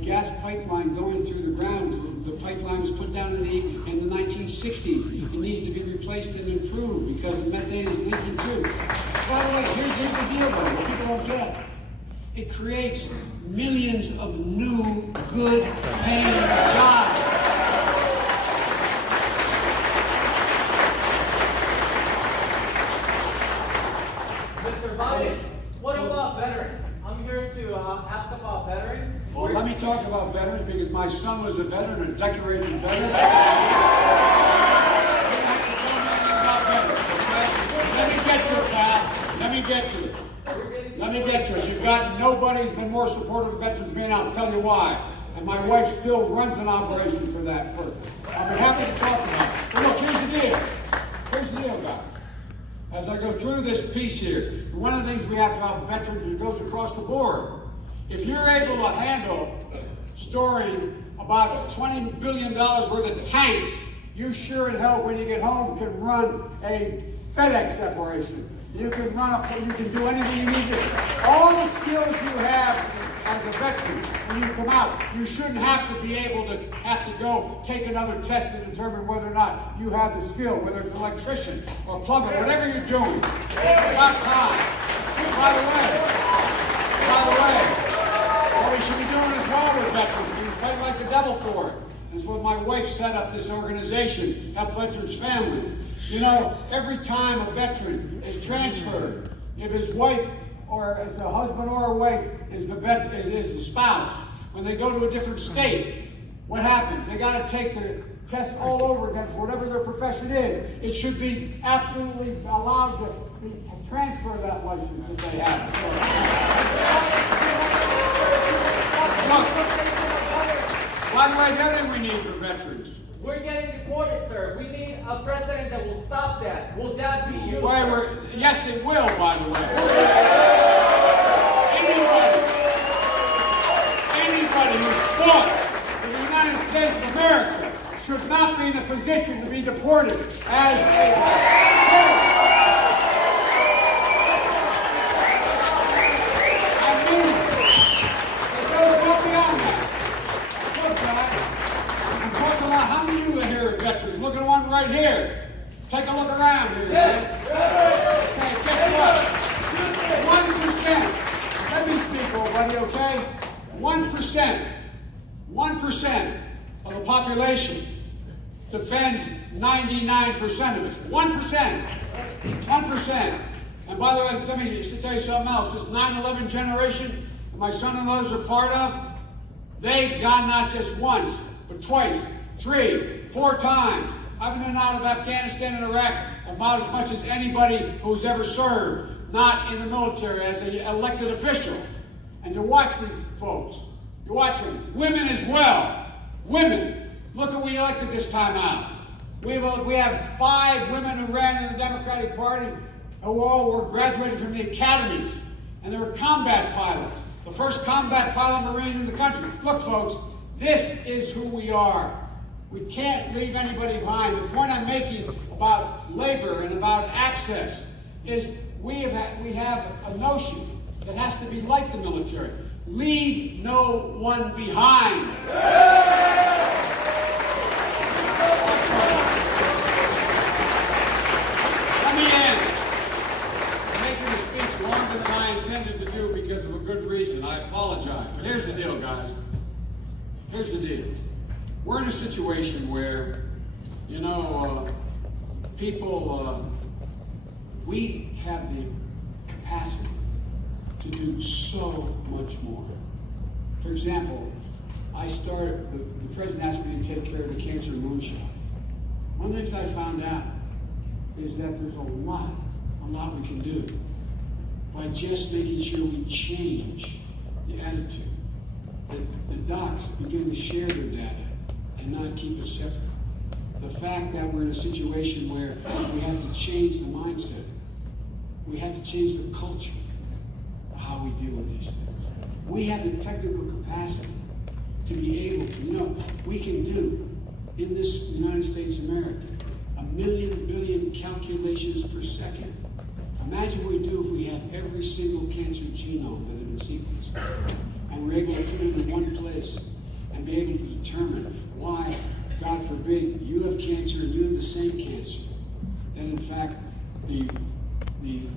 gas pipeline going through the ground. The pipeline was put down in the 1960s. It needs to be replaced and improved because the methane is leaking through. By the way, here's the deal, buddy. What people don't get. It creates millions of new, good paying jobs. Mr. Biden, what about veterans? I'm here to ask about veterans. Well, let me talk about veterans because my son was a veteran, a decorated veteran. Let me get to it, Pat. Let me get to it. Let me get to it. You've got nobody who's been more supportive of veterans than me, and I'll tell you why. And my wife still runs an operation for that purpose. I'll be happy to talk about it. But look, here's the deal. Here's the deal, guys. As I go through this piece here, one of the things we have to have veterans that goes across the board. If you're able to handle storing about $20 billion worth of tanks, you sure in hell when you get home can run a FedEx operation. You can you can do anything you need to. All the skills you have as a veteran, when you come out, you shouldn't have to be able to go take another test to determine whether or not you have the skill, whether it's an electrician or plumber, whatever you're doing. It's about time. By the way, what we should be doing as well with veterans, we fight like the devil for it. That's what my wife set up this organization, Help Veterans Families. You know, every time a veteran is transferred, if his wife or as a husband or a wife is the spouse, when they go to a different state, what happens? They got to take their tests all over again for whatever their profession is. It should be absolutely allowed to transfer that license that they have. By the way, the other thing we need for veterans. We're getting deported, sir. We need a president that will stop that. Will that be you? Yes, it will, by the way. Anybody who's fought in the United States of America should not be in a position to be deported as a how many of you here are veterans? Look at one right here. Take a look around here. Okay, guess what? 1%. Let me speak, old buddy, okay? 1% of the population defends 99% of us. 1%. 1%. And by the way, let me just tell you something else. This 9/11 generation that my son and others are part of, they've gone not just once, but twice, 3, 4 times. I've been in and out of Afghanistan and Iraq about as much as anybody who's ever served, not in the military, as an elected official. And you watch these folks. You watch them. Women as well. Women. Look at who we elected this time out. We have 5 women who ran in the Democratic Party who all were graduated from the academies. And they were combat pilots. The first combat pilot Marine in the country. Look, folks, this is who we are. We can't leave anybody behind. The point I'm making about labor and about access is we have a notion that has to be like the military. Leave no one behind. Let me end. I'm making a speech longer than I intended to do because of a good reason. I apologize. But here's the deal, guys. Here's the deal. We're in a situation where, we have the capacity to do so much more. For example, the president asked me to take care of the cancer moonshot. One of the things I found out is that there's a lot we can do by just making sure we change the attitude. The docs begin to share their data and not keep it separate. The fact that we're in a situation where we have to change the mindset. We have to change the culture of how we deal with these things. We have the technical capacity to be able to, we can do in this United States of America 1 billion calculations per second. Imagine what we do if we had every single cancer genome that had been sequenced. And we're able to put it in one place that in fact the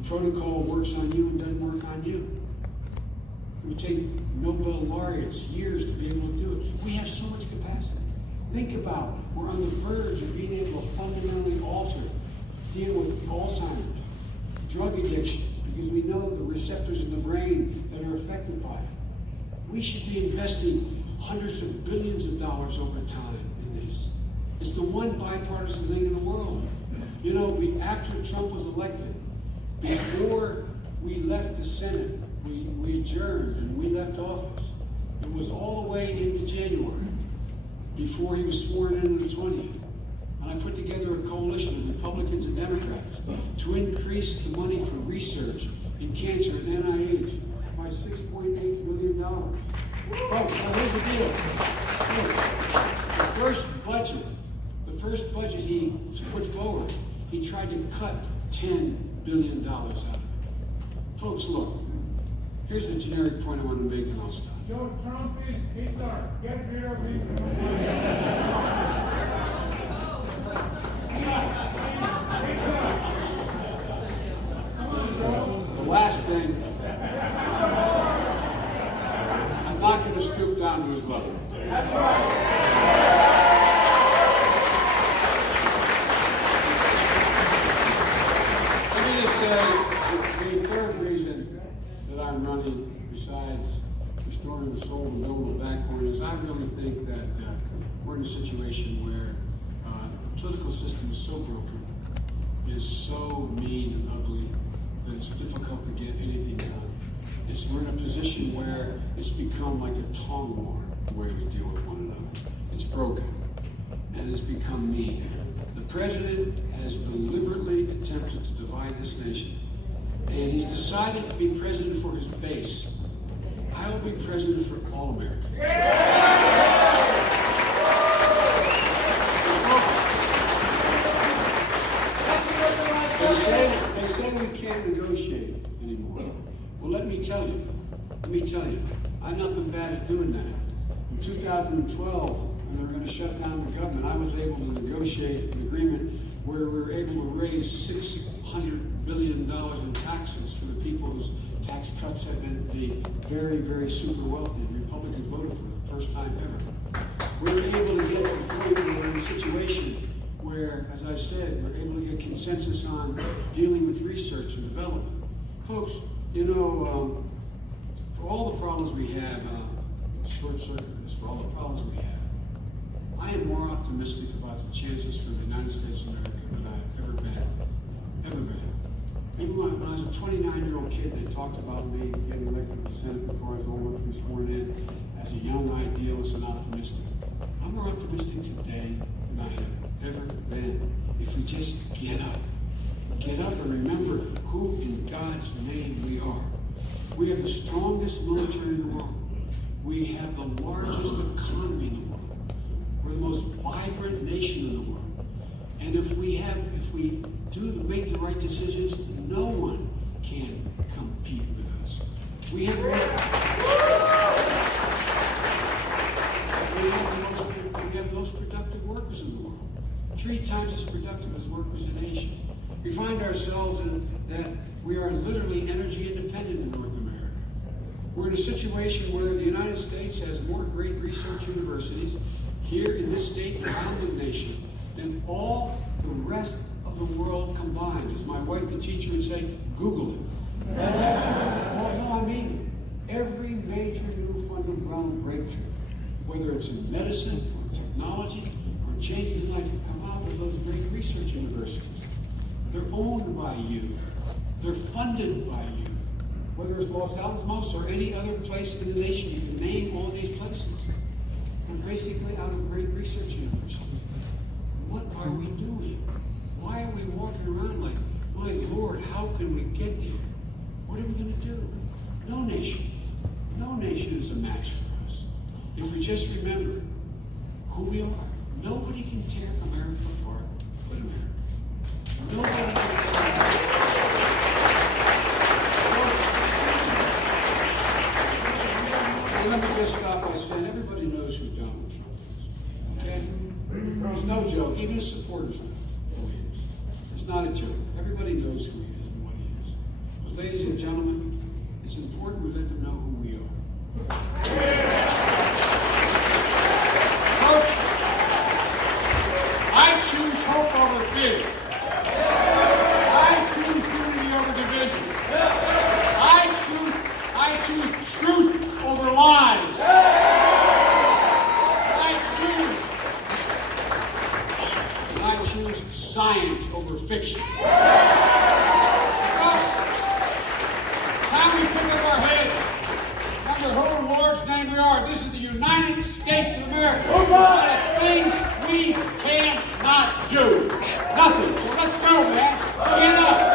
protocol works on you and doesn't work on you. It would take Nobel laureates years to be able to do it. We have so much capacity. Think about, we're on the verge of being able to fundamentally alter, deal with Alzheimer's, drug addiction, because we know the receptors in the brain that are affected by it. We should be investing hundreds of billions of dollars over time in this. It's the one bipartisan thing in the world. You know, after Trump was elected, before we left the Senate, we adjourned and we left office. It was all the way into January, before he was sworn in on the 20th. And I put together a coalition of Republicans and Democrats to increase the money for research in cancer at NIH by $6.8 billion. Folks, now here's the deal. The first budget he put forward, he tried to cut $10 billion out of it. Folks, look, here's the generic point I want to make and I'll stop. Joe Trump is Hitler. Get rid of him. The last thing, I'm not going to stoop down to his level. That's right. Let me just say, the third reason that I'm running, besides restoring the soul and building the backbone, is I really think that we're in a situation where the political system is so broken, is so mean and ugly, that it's difficult to get anything done. We're in a position where it's become like a tongue war, the way we deal with one another. It's broken, and it's become mean. The president has deliberately attempted to divide this nation, and he's decided to be president for his base. I will be president for all Americans. They say we can't negotiate anymore. Well, let me tell you, I've not been bad at doing that. In 2012, when they were going to shut down the government, I was able to negotiate an agreement where we were able to raise $600 billion in taxes for the people whose tax cuts have been the very, very super wealthy. Republicans voted for the first time ever. We were able to get to the point where we're in a situation where, as I said, we're able to get consensus on dealing with research and development. Folks, you know, for all the problems we have, short circuit this, for all the problems we have, I am more optimistic about the chances for the United States of America than I've ever been. Even when I was a 29-year-old kid, they talked about me getting elected to the Senate before I was old enough to be sworn in as a young idealist and optimistic. I'm more optimistic today than I have ever been. If we just get up and remember who in God's name we are. We have the strongest military in the world. We have the largest economy in the world. We're the most vibrant nation in the world. And if we make the right decisions, no one can compete with us. We have the most productive workers in the world. 3 times as productive as workers in Asia. We find ourselves in that we are literally energy independent in North America. We're in a situation where the United States has more great research universities here in this state and around the nation than all the rest of the world combined. As my wife, the teacher, would say, Google it. Oh, no, I mean it. Every major new fundamental breakthrough, whether it's in medicine or technology or changing life, have come out of those great research universities. They're owned by you. They're funded by you. Whether it's Los Alamos or any other place in the nation, you can name all these places. They're basically out of great research universities. What are we doing? Why are we walking around like, my Lord, how can we get there? What are we going to do? No nation is a match for us. If we just remember who we are, nobody can tear America apart but America. Nobody can And let me just stop by saying everybody knows who Donald Trump is. Okay? There's no joke. Even his supporters know who he is. It's not a joke. Everybody knows who he is and what he is. But ladies and gentlemen, it's important we let them know who we are. Folks, I choose hope over fear. I choose unity over division. I choose truth over lies. I choose science over fiction. Time we pick up our heads, under whose Lord's name we are. This is the United States of America. Not a thing we cannot do. Nothing. So let's go, man. Get up.